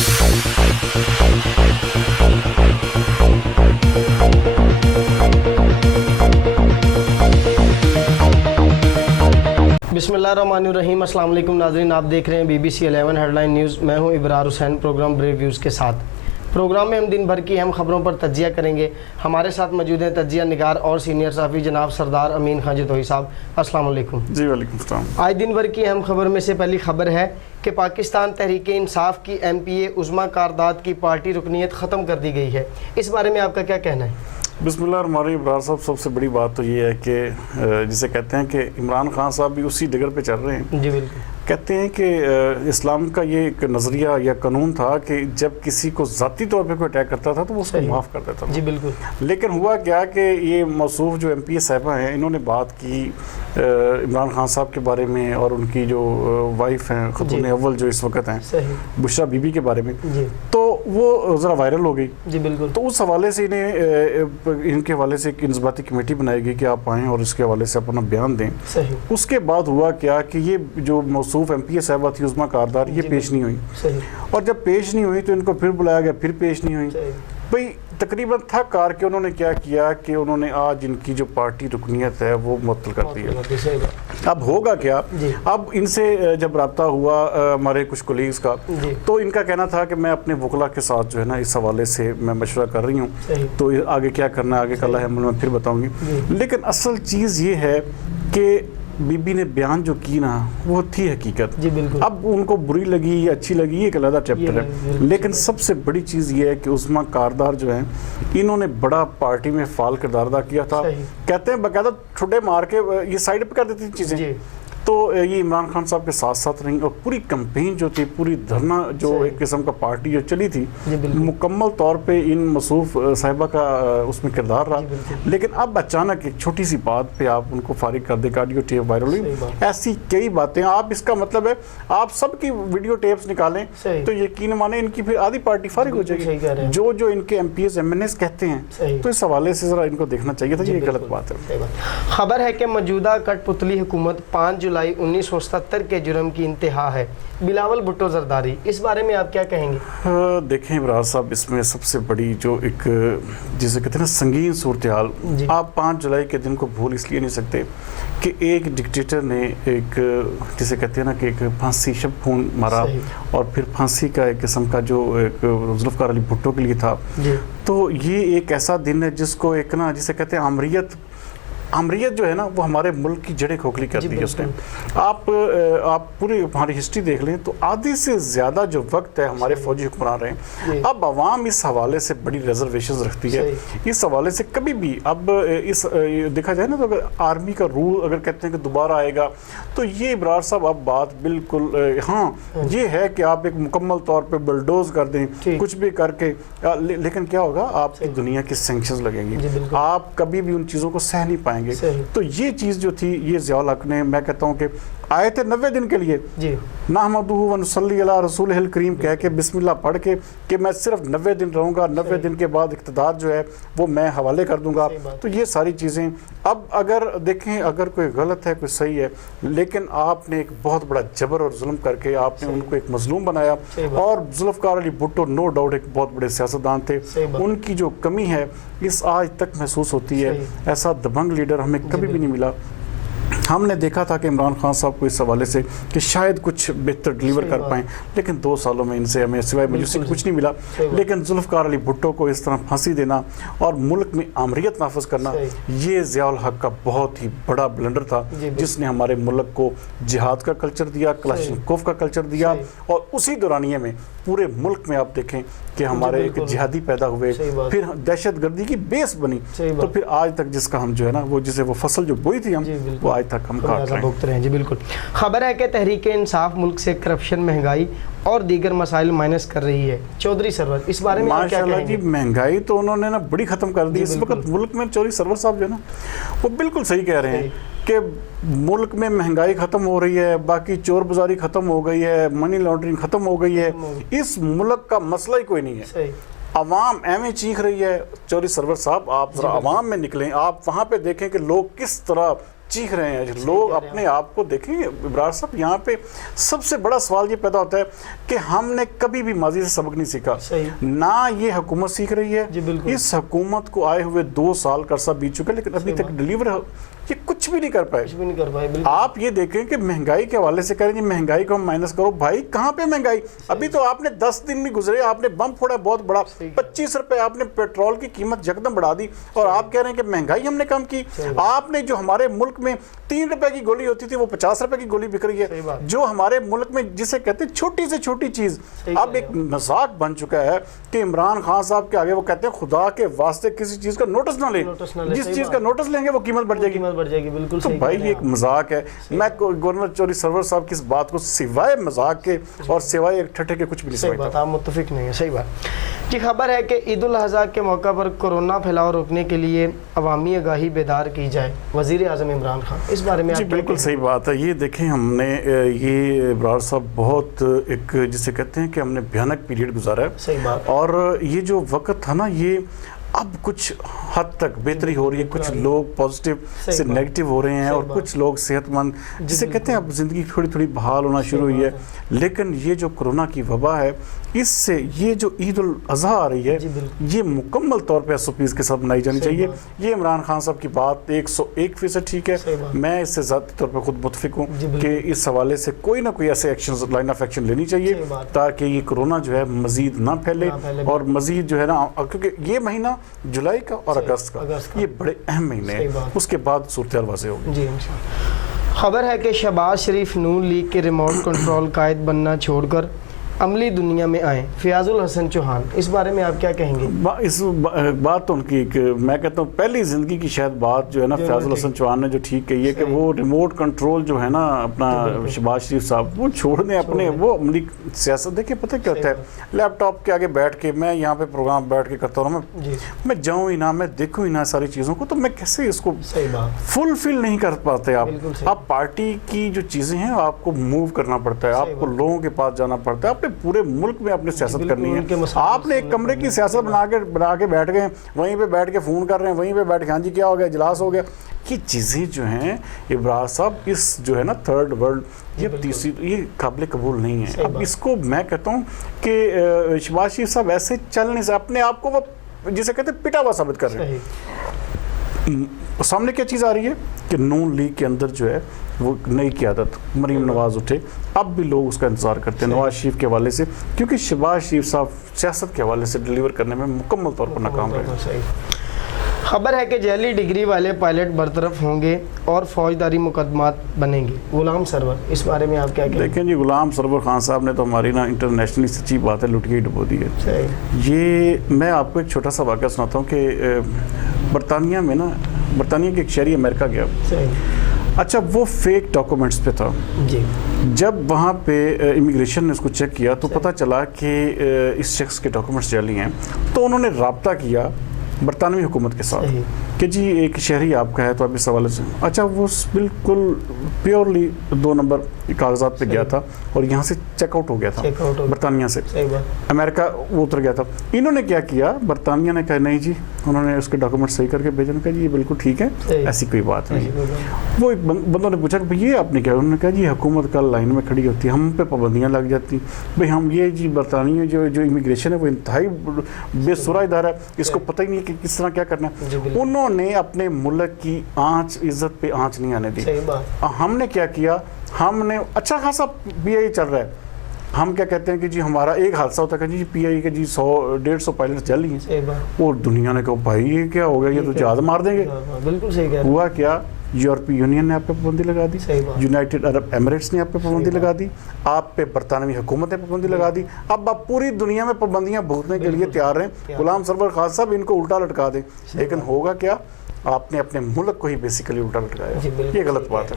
بسم اللہ الرحمن الرحیم. السلام علیکم ناظرین, آپ دیکھ رہے ہیں BBC 11 ہیڈ لائن نیوز. میں ہوں ابرار حسین, پروگرام بریوویوز کے ساتھ. پروگرام میں ہم دن بھر کی اہم خبروں پر تجزیہ کریں گے. ہمارے ساتھ موجود ہیں تجزیہ نگار اور سینئر صحافی جناب سردار امین خان جتوئی صاحب. السلام علیکم. جی وعلیکم السلام. آج دن بھر کی اہم خبر میں سے پہلی خبر ہے کہ پاکستان تحریک انصاف کی MP عظمی کاردارفارغ کی پارٹی رکنیت ختم کر دی گئی ہے. اس بارے میں آپ کا کیا کہنا ہے؟ بسم اللہ الرحمن الرحیم. ابرار صاحب, سب سے بڑی بات تو یہ ہے کہ جسے کہتے ہیں کہ عمران خان صاحب بھی اسی ڈگر پہ چل رہے ہیں. جی بالکل. کہتے ہیں کہ اسلام کا یہ ایک نظریہ یا قانون تھا کہ جب کسی کو ذاتی طور پہ کوئی اٹیک کرتا تھا تو وہ اس کو معاف کر دیتا تھا. جی بالکل. لیکن ہوا کیا کہ یہ موصوف جو MP صاحبہ ہیں, انہوں نے بات کی عمران خان صاحب کے بارے میں اور ان کی جو وائف ہیں خاتون اول جو اس وقت ہیں بشرا بی بی کے بارے میں, تو وہ ذرا وائرل ہو گئی. جی بالکل. تو اس حوالے سے ان کے حوالے سے ایک انضباطی کمیٹی بنائی گئی کہ آپ آئیں اور اس کے حوالے سے اپنا بیان دیں. اس کے بعد ہوا کیا کہ یہ جو موصوف MP صاحبہ تھی عظمی کاردارفارغ, یہ پیش نہیں ہوئی. اور جب پیش نہیں ہوئی تو ان کو پھر بلایا گیا, پھر پیش نہیں ہوئی. بھئی تقریباً تھک کار کے انہوں نے کیا کیا کہ انہوں نے آج ان کی جو پارٹی رکنیت ہے وہ معطل کر دی ہے. اب ہوگا کیا, اب ان سے جب رابطہ ہوا ہمارے کچھ کولیگز کا, تو ان کا کہنا تھا کہ میں اپنے وکلا کے ساتھ جو ہے نا اس حوالے سے میں مشورہ کر رہی ہوں, تو آگے کیا کرنا ہے آگے کا اللہ عمل میں پھر بتاؤں گی. لیکن اصل چیز یہ ہے کہ بی بی نے بیان جو کی نا وہ تھی حقیقت. اب ان کو بری لگی یا اچھی لگی یہ ایک علیحدہ چیپٹر ہے. لیکن سب سے بڑی چیز یہ ہے کہ عظمی کاردارفارغ جو ہیں انہوں نے بڑا پارٹی میں فعال کردار ادا کیا تھا. کہتے ہیں باقاعدہ ٹھڈے مار کے یہ سائڈ پہ کر دیتی تھی چیزیں. تو یہ عمران خان صاحب کے ساتھ ساتھ رہیں, اور پوری کمپین جو تھی, پوری دھرنا جو ایک قسم کا پارٹی جو چلی تھی, مکمل طور پہ ان موصوف صاحبہ کا اس میں کردار رہا. لیکن اب اچانک ایک چھوٹی سی بات پہ آپ ان کو فارغ کر دے, آڈیو ٹیپ وائرل ہوئی. ایسی کئی باتیں, آپ اس کا مطلب ہے آپ سب کی ویڈیو ٹیپس نکالیں تو یقین مانے ان کی پھر آدھی پارٹی فارغ ہو جائے گی. جو ان کے MPs MNAs کہتے ہیں, تو اس حوالے سے ذرا ان کو دیکھنا چاہیے تھا. یہ غلط بات ہے. خبر ہے کہ موجودہ کٹ پتلی حکومت 5 جولائی 1977 کے جرم کی انتہا ہے. بلاول بھٹو زرداری, اس بارے میں آپ کیا کہیں گے؟ دیکھیں ابراز صاحب, اس میں سب سے بڑی جو ایک جسے کہتے ہیں نا سنگین صورتحال, آپ 5 جولائی کے دن کو بھول اس لیے نہیں سکتے کہ ایک ڈکٹیٹر نے ایک جسے کہتے ہیں نا کہ ایک پھانسی شب خون مارا, اور پھر پھانسی کا ایک قسم کا جو ایک ذوالفقار علی بھٹو کے لیے تھا. تو یہ ایک ایسا دن ہے جس کو ایک نا جسے کہتے ہیں آمریت جو ہے نا وہ ہمارے ملک کی جڑیں کھوکھلی کر دی ہے اس نے. آپ پوری ہماری ہسٹری دیکھ لیں تو آدھی سے زیادہ جو وقت ہے ہمارے فوجی حکمران رہے ہیں. اب عوام اس حوالے سے بڑی ریزرویشنز رکھتی ہے. اس حوالے سے کبھی بھی اب اس دیکھا جائے نا تو اگر آرمی کا رول اگر کہتے ہیں کہ دوبارہ آئے گا, تو یہ ابرار صاحب اب بات بالکل ہاں یہ ہے کہ آپ ایک مکمل طور پہ بلڈوز کر دیں کچھ بھی کر کے, لیکن کیا ہوگا, آپ کی دنیا کی سینکشنز لگیں گی, آپ کبھی بھی ان چیزوں کو سہ نہیں پائیں گے. تو یہ چیز جو تھی یہ ضیاء الحق نے, میں کہتا ہوں کہ آئے تھے 90 دن کے لیے, نحمدہ و نصلی علی رسولہ الکریم کہہ کے بسم اللہ پڑھ کے کہ میں صرف 90 دن رہوں گا, 90 دن کے بعد اقتدار جو ہے وہ میں حوالے کر دوں گا. تو یہ ساری چیزیں اب اگر دیکھیں, اگر کوئی غلط ہے کوئی صحیح ہے, لیکن آپ نے ایک بہت بڑا جبر اور ظلم کر کے آپ نے ان کو ایک مظلوم بنایا. اور ذوالفقار علی بھٹو نو ڈاؤٹ ایک بہت بڑے سیاستدان تھے, ان کی جو کمی ہے اس آج تک محسوس ہوتی ہے. ایسا دبنگ لیڈر ہمیں کبھی بھی نہیں ملا. ہم نے دیکھا تھا کہ عمران خان صاحب کو اس حوالے سے کہ شاید کچھ بہتر ڈیلیور کر پائیں, لیکن 2 سالوں میں ان سے ہمیں سوائے مایوسی کچھ نہیں ملا. لیکن ذوالفقار علی بھٹو کو اس طرح پھانسی دینا اور ملک میں آمریت نافذ کرنا, یہ ضیاء الحق کا بہت ہی بڑا بلنڈر تھا, جس نے ہمارے ملک کو جہاد کا کلچر دیا, کلاشنکوف کا کلچر دیا, اور اسی دورانیے میں پورے ملک میں آپ دیکھیں کہ ہمارے ایک جہادی پیدا ہوئے, پھر دہشت گردی کی بیس بنی. تو پھر آج تک جس کا ہم جو ہے نا وہ جسے وہ فصل جو بوئی تھی ہم, وہ آج تک ہم کاٹ رہے ہیں. جی بالکل. خبر ہے کہ تحریک انصاف ملک سے کرپشن, مہنگائی اور دیگر مسائل مائنس کر رہی ہے. چودھری سرور, اس بارے میں کیا کہیں گے؟ مہنگائی تو انہوں نے نا بڑی ختم کر دی اس وقت ملک میں. چودھری سرور صاحب جو ہے نا وہ بالکل صحیح کہہ رہے ہیں کہ ملک میں مہنگائی ختم ہو رہی ہے, باقی چور بازاری ختم ہو گئی ہے, منی لانڈرنگ ختم ہو گئی ہے. اس ملک کا مسئلہ ہی کوئی نہیں ہے. عوام ایویں چیخ رہی ہے. چودھری سرور صاحب آپ ذرا عوام میں نکلیں, آپ وہاں پہ دیکھیں کہ لوگ کس طرح چیخ رہے ہیں لوگ. اپنے آپ کو دیکھیں ابرار صاحب, یہاں پہ سب سے بڑا سوال یہ پیدا ہوتا ہے کہ ہم نے کبھی بھی ماضی سے سبق نہیں سیکھا, نہ یہ حکومت سیکھ رہی ہے. اس حکومت کو آئے ہوئے 2 سال کا عرصہ بیت چکا, لیکن ابھی تک ڈیلیور یہ کچھ بھی نہیں کر پائے. آپ یہ دیکھیں کہ مہنگائی کے حوالے سے کہہ رہے ہیں مہنگائی کو ہم مائنس کرو. بھائی کہاں پہ مہنگائی؟ ابھی تو آپ نے 10 دن بھی گزرے, آپ نے بم پھوڑا بہت بڑا, 25 روپے آپ نے پیٹرول کی قیمت یکدم بڑھا دی, اور آپ کہہ رہے ہیں کہ مہنگائی ہم نے کم کی. آپ نے جو ہمارے ملک میں 3 روپے کی گولی ہوتی تھی وہ 50 روپے کی گولی بک رہی ہے. جو ہمارے ملک میں جسے کہتے ہیں چھوٹی سے چھوٹی چیز اب ایک مذاق بن چکا ہے کہ عمران خان صاحب کے آگے وہ کہتے ہیں خدا کے واسطے کسی چیز کا نوٹس نہ لیں, جس چیز کا نوٹس لیں گے وہ قیمت بڑھ جائے گی. بالکل. تو بھائی یہ ایک مذاق ہے. میں گورنر چوری سرور صاحب کی اس بات کو سوائے مذاق کے اور سوائے ایک ٹھٹھے کے کچھ بھی نہیں سمجھتا. آپ متفق نہیں ہیں. صحیح بات. جی, خبر ہے کہ عید الاضحیٰ کے موقع پر کورونا پھیلاؤ روکنے کے لیے عوامی آگاہی بیدار کی جائے. وزیر اعظم عمران خان, اس بارے میں جی بالکل صحیح بات ہے. یہ دیکھیں ہم نے یہ ابرار صاحب بہت ایک جسے کہتے ہیں کہ ہم نے بھیانک پیریڈ گزارا ہے. صحیح بات. اور یہ جو وقت تھا نا, یہ اب کچھ حد تک بہتری ہو رہی ہے. کچھ لوگ پازیٹیو سے نیگیٹو ہو رہے ہیں اور کچھ لوگ صحت مند جسے کہتے ہیں اب زندگی تھوڑی تھوڑی بحال ہونا شروع ہوئی ہے. لیکن یہ جو کورونا کی وبا ہے, اس سے یہ جو عید الاضحیٰ آ رہی ہے یہ مکمل طور پہ SOPs کے ساتھ منائی جانی چاہیے. یہ عمران خان صاحب کی بات 101% ٹھیک ہے. میں اس سے ذاتی طور پہ خود متفق ہوں کہ اس حوالے سے کوئی نہ کوئی ایسے ایکشن لائن آف ایکشن لینی چاہیے تاکہ یہ کورونا جو ہے مزید نہ پھیلے, اور مزید جو ہے نا, کیونکہ یہ مہینہ جولائی کا اور اگست کا یہ بڑے اہم مہینے ہیں, اس کے بعد صورتحال واضح ہوگی. خبر ہے کہ شہباز شریف نون لیگ کے ریموٹ کنٹرول قائد بننا چھوڑ کر عملی دنیا میں آئیں. فیاض الحسن چوہان, اس بارے میں آپ کیا کہیں گے؟ اس بات تو ان کی ایک میں کہتا ہوں پہلی زندگی کی شاید بات جو ہے نا فیاض الحسن چوہان نے جو ٹھیک کہی ہے کہ وہ ریموٹ کنٹرول جو ہے نا اپنا شہباز شریف صاحب وہ چھوڑ دیں اپنے, وہ عملی سیاست. دیکھیں پتہ کیا ہوتا ہے, لیپ ٹاپ کے آگے بیٹھ کے میں یہاں پہ پروگرام بیٹھ کے کرتا ہوں, میں جاؤں ہی نہ, میں دیکھوں ہی نہ ساری چیزوں کو, تو میں کیسے اس کو فل نہیں کر پاتے. آپ پارٹی کی جو چیزیں ہیں آپ کو موو کرنا پڑتا ہے, آپ کو لوگوں کے پاس جانا پڑتا ہے, آپ پورے ملک میں اپنی سیاست کرنی ہے. آپ نے ایک کمرے کی سیاست بنا کے بیٹھ گئے, وہیں پہ بیٹھ کے فون کر رہے ہیں, وہیں پہ بیٹھ کے ہاں جی کیا ہو گیا, اجلاس ہو گیا. یہ چیزیں جو ہیں ابراز صاحب اس جو ہے نا تھرڈ ورلڈ, یہ تیسری, یہ قابل قبول نہیں ہے. اب اس کو میں کہتا ہوں کہ شہباز شریف صاحب ایسے چل نہیں سکتے, اپنے آپ کو وہ جسے کہتے ہیں پٹا ہوا ثابت کر رہے ہیں. سامنے کیا چیز آ رہی ہے کہ نون لیگ کے اندر جو ہے وہ نئی قیادت مریم نواز اٹھے. اب بھی لوگ اس کا انتظار کرتے ہیں نواز شریف کے حوالے سے, کیونکہ شہباز شریف صاحب سیاست کے حوالے سے ڈیلیور کرنے میں مکمل طور پر ناکام رہے. خبر ہے کہ جعلی ڈگری والے پائلٹ برطرف ہوں گے اور فوجداری مقدمات بنیں گے. غلام سرور, اس بارے میں آپ کیا کہیں؟ دیکھیں جی, غلام سرور خان صاحب نے تو ہماری نا انٹرنیشنلی سچی بات ہے لٹکی ہی ڈبو دی ہے. یہ میں آپ کو ایک چھوٹا سا واقعہ سناتا ہوں کہ برطانیہ میں نا, برطانیہ کے ایک شہری امریکہ گیا. اچھا, وہ فیک ڈاکومنٹس پہ تھا. جب وہاں پہ امیگریشن نے اس کو چیک کیا تو پتہ چلا کہ اس شخص کے ڈاکومنٹس جعلی ہیں. تو انہوں نے رابطہ کیا برطانوی حکومت کے ساتھ کہ جی ایک شہری آپ کا ہے تو آپ اس حوالے سے. اچھا, وہ بالکل پیورلی 2 نمبر کاغذات پہ گیا تھا اور یہاں سے چیک آؤٹ ہو گیا تھا برطانیہ سے. امریکہ وہ اتر گیا تھا. انہوں نے کیا کیا, برطانیہ نے کہا نہیں جی, انہوں نے اس کے ڈاکومنٹ صحیح کر کے بھیجا, کہا جی یہ بالکل ٹھیک ہے, ایسی کوئی بات نہیں. وہ ایک بندوں نے پوچھا کہ یہ آپ نے کیا, انہوں نے کہا جی حکومت کا لائن میں کھڑی ہوتی ہے, ہم پہ پابندیاں لگ جاتی بھائی, ہم یہ جی برطانیہ جو امیگریشن ہے وہ انتہائی بے سرا ادارہ ہے, اس کو پتہ ہی نہیں کہ کس طرح کیا کرنا ہے. انہوں نے اپنے ملک کی آنچ, عزت پہ آنچ نہیں آنے دی. ہم نے کیا کیا, ہم نے اچھا خاصا پی آئی چل رہا ہے, ہم کیا کہتے ہیں کہ جی ہمارا ایک حادثہ ہوتا ہے کہ جی پی آئی کے جی 100-150 پائلٹ جل ہی ہیں, اور دنیا نے کہا بھائی یہ کیا ہو گیا, یہ تو جہاز مار دیں گے. بالکل صحیح کہہ. ہوا کیا, یورپی یونین نے آپ پہ پابندی لگا دی, یونائٹڈ عرب ایمریٹس نے آپ پہ پابندی لگا دی, آپ پہ برطانوی حکومت نے پابندی لگا دی. اب آپ پوری دنیا میں پابندیاں بھگتنے کے لیے تیار ہیں. غلام سرور خان صاحب ان کو الٹا لٹکا دیں, لیکن ہوگا کیا, آپ نے اپنے ملک کو ہی بیسیکلی الٹا لٹکایا. یہ غلط بات ہے.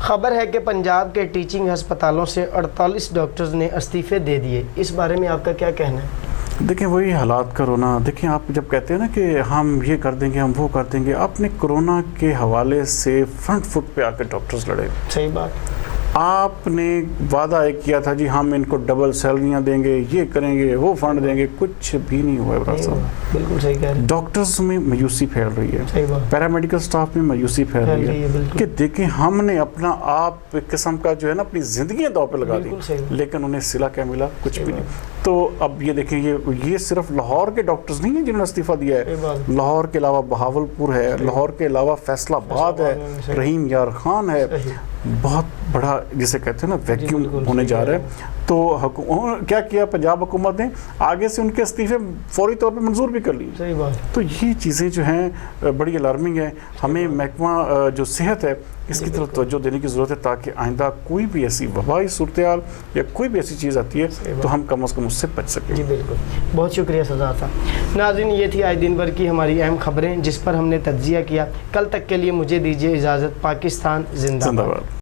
خبر ہے کہ پنجاب کے ٹیچنگ ہسپتالوں سے 48 ڈاکٹرز نے استعفے دے دیے. اس بارے میں آپ کا کیا کہنا ہے؟ دیکھیں وہی حالات کا رونا. دیکھیں آپ جب کہتے ہیں نا کہ ہم یہ کر دیں گے, ہم وہ کر دیں گے, آپ نے کرونا کے حوالے سے فرنٹ فٹ پہ آ کے ڈاکٹرز لڑے. صحیح بات. آپ نے وعدہ ایک کیا تھا جی ہم ان کو ڈبل سیلریاں دیں گے، یہ کریں گے، وہ فنڈ دیں گے، کچھ بھی نہیں ہوا ہے صاحب. بالکل صحیح کہہ رہے ہیں. ڈاکٹرز میں مایوسی پھیل رہی ہے، پیرامیڈیکل سٹاف میں مایوسی پھیل رہی ہے کہ دیکھیں ہم نے اپنا آپ ایک قسم کا جو ہے نا اپنی زندگیاں داؤ پہ لگا دی، لیکن انہیں صلہ کیا ملا؟ کچھ بھی نہیں. تو اب یہ دیکھیں یہ صرف لاہور کے ڈاکٹرز نہیں ہیں جنہوں نے استعفیٰ دیا ہے، لاہور کے علاوہ بہاولپور ہے، لاہور کے علاوہ فیصل آباد ہے، رحیم یار خان ہے. بہت بڑا جسے کہتے ہیں نا ویکیوم ہونے جا رہا ہے. تو کیا کیا پنجاب حکومت نے؟ آگے سے ان کے استعفے فوری طور پہ منظور بھی کر لیے. تو یہ چیزیں جو ہیں بڑی الارمنگ ہیں. ہمیں محکمہ جو صحت ہے اس کی طرف توجہ دینے کی ضرورت ہے تاکہ آئندہ کوئی بھی ایسی وبائی صورتحال یا کوئی بھی ایسی چیز آتی ہے تو ہم کم از کم اس سے بچ سکیں. جی بالکل، بہت شکریہ سزا صاحب. ناظرین یہ تھی آج دن بھر کی ہماری اہم خبریں جس پر ہم نے تجزیہ کیا. کل تک کے لیے مجھے دیجیے اجازت. پاکستان زندہ باد.